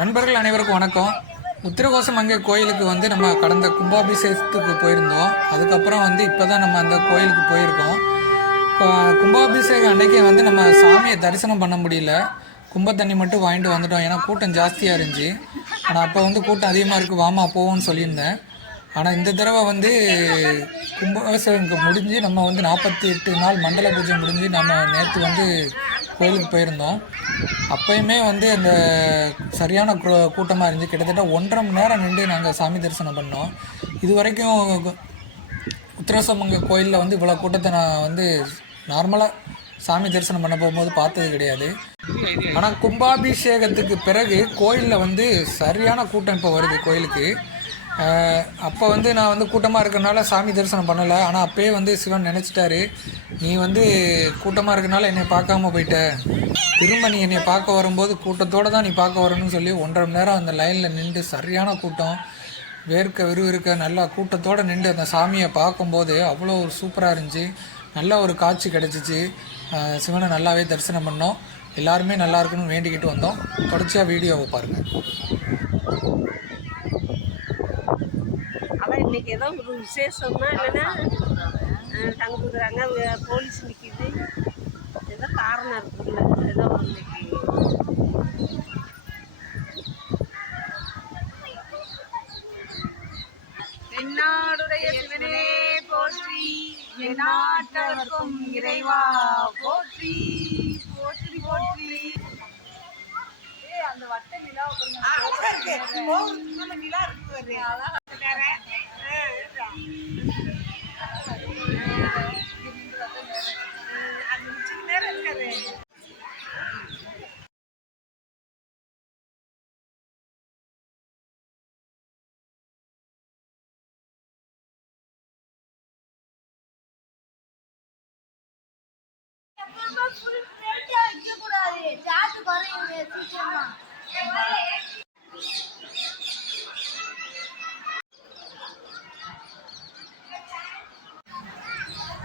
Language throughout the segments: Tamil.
நண்பர்கள் அனைவருக்கும் வணக்கம். உத்திரகோசமங்கை கோயிலுக்கு வந்து நம்ம கடந்த கும்பாபிஷேகத்துக்கு போயிருந்தோம். அதுக்கப்புறம் வந்து இப்போ தான் நம்ம அந்த கோயிலுக்கு போயிருக்கோம். கும்பாபிஷேகம் அன்னைக்கு வந்து நம்ம சாமியை தரிசனம் பண்ண முடியல. கும்ப தண்ணி மட்டும் வாங்கிட்டு வந்துட்டோம். ஏன்னா கூட்டம் ஜாஸ்தியாக இருந்துச்சு. ஆனால் அப்போ வந்து கூட்டம் அதிகமாக இருக்குது வாமா போவோம்னு சொல்லியிருந்தேன். ஆனால் இந்த தடவை வந்து கும்பாபிஷேகம் முடிஞ்சு நம்ம வந்து நாற்பத்தி எட்டு நாள் மண்டல பூஜை முடிஞ்சு நம்ம நேற்று வந்து கோயிலுக்கு போயிருந்தோம். அப்பயுமே வந்து அந்த சரியான கூட்டமாக இருந்துச்சு. கிட்டத்தட்ட ஒன்றரை மணி நேரம் நின்று நாங்கள் சாமி தரிசனம் பண்ணோம். இது வரைக்கும் உத்திரசமங்க கோயிலில் வந்து இவ்வளோ கூட்டத்தை நான் வந்து நார்மலாக சாமி தரிசனம் பண்ண போகும்போது பார்த்தது கிடையாது. ஆனால் கும்பாபிஷேகத்துக்கு பிறகு கோயிலில் வந்து சரியான கூட்டம் இப்போ வருது கோயிலுக்கு. அப்போ வந்து நான் வந்து கூட்டமாக இருக்கிறனால சாமி தரிசனம் பண்ணலை. ஆனால் அப்பயே வந்து சிவன் நினச்சிட்டாரு. நீ வந்து கூட்டமாக இருக்கனால என்னை பார்க்காம போயிட்ட. திரும்ப நீ என்னை பார்க்க வரும்போது கூட்டத்தோடு தான் நீ பார்க்க வரணும்னு சொல்லி ஒன்றரை மணி நேரம் அந்த லைனில் நின்று சரியான கூட்டம். வேர்க்க விறுவிறுக்க நல்லா கூட்டத்தோடு நின்று அந்த சாமியை பார்க்கும்போது அவ்வளோ ஒரு சூப்பராக இருந்துச்சு. நல்ல ஒரு காட்சி கிடச்சிச்சு. சிவனை நல்லாவே தரிசனம் பண்ணோம். எல்லாருமே நல்லா இருக்கணும்னு வேண்டிக்கிட்டு வந்தோம். தொடர்ச்சியாக வீடியோவை பாருங்கள் இன்னைக்கு ஏதோ ஒரு விசேஷம்னா இல்லைன்னா தங்க கொடுக்குறாங்க அங்கே போலீஸ் நிற்கிது ஏதோ காரணம் இருக்குல்ல ஏதோ இன்னைக்கு தென்னாடுடைய சிவனே போற்றி. எந்நாட்டவர்க்கும் இறைவா போற்றி. போற்றி போற்றி. அந்த வட்ட நிலா நம்ம நிலா இருக்கு உச்சிக்கு நேரம் இருக்காது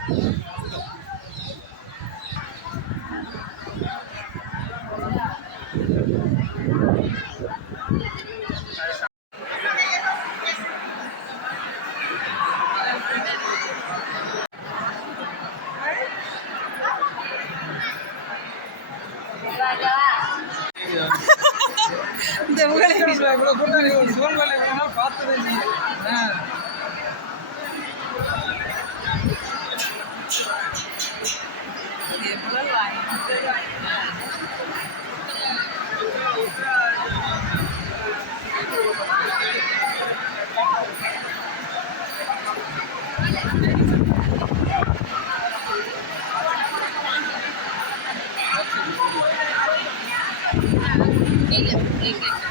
இந்த உங்களை இவ்வளோ கூட்டம் சிவன் கோயில் எவ்வளோ பார்த்ததே இல்லை. ரஞ்சினி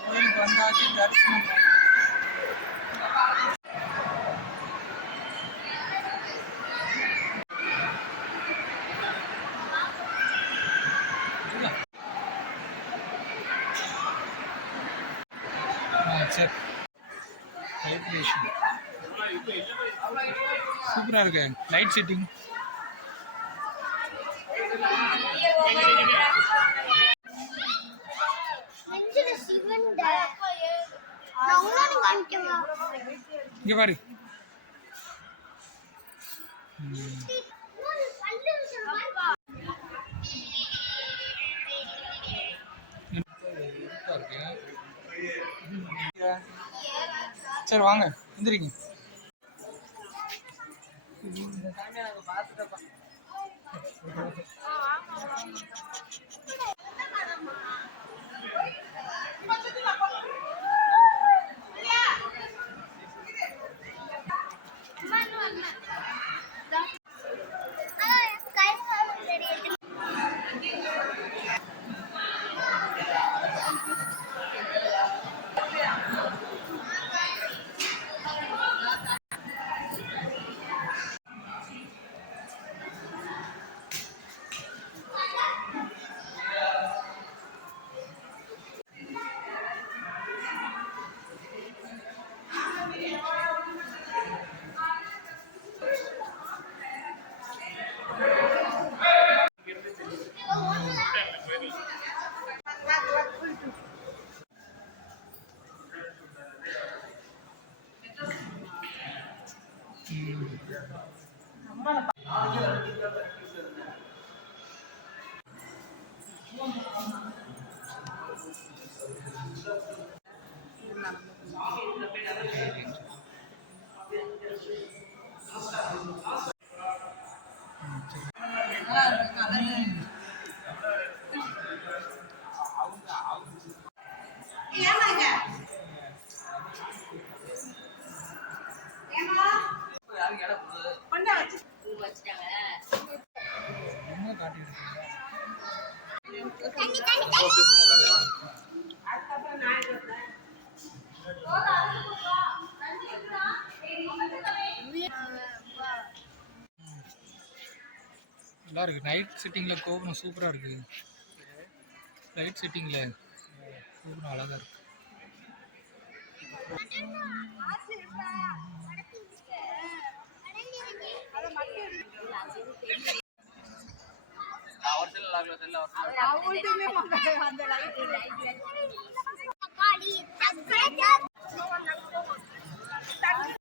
கோயிலுக்கு வந்தாச்சு தரிசனம். ஸ்ட்ரக்சர் வைப்ரேஷன் சூப்பராக இருக்கு. லைட் செட்டிங் இங்க பாரு. சரி வாங்க எந்திரிங்க. அதுக்கப்புறம் காட்டிட்டு இருக்கீங்க நல்லா இருக்கு. நைட் செட்டிங்கில் கோபுரம் சூப்பராக இருக்கு. லைட் செட்டிங்கில் கோபுரம் அழகாக இருக்கு. அவள்கிட்டயுமே அந்த லைட்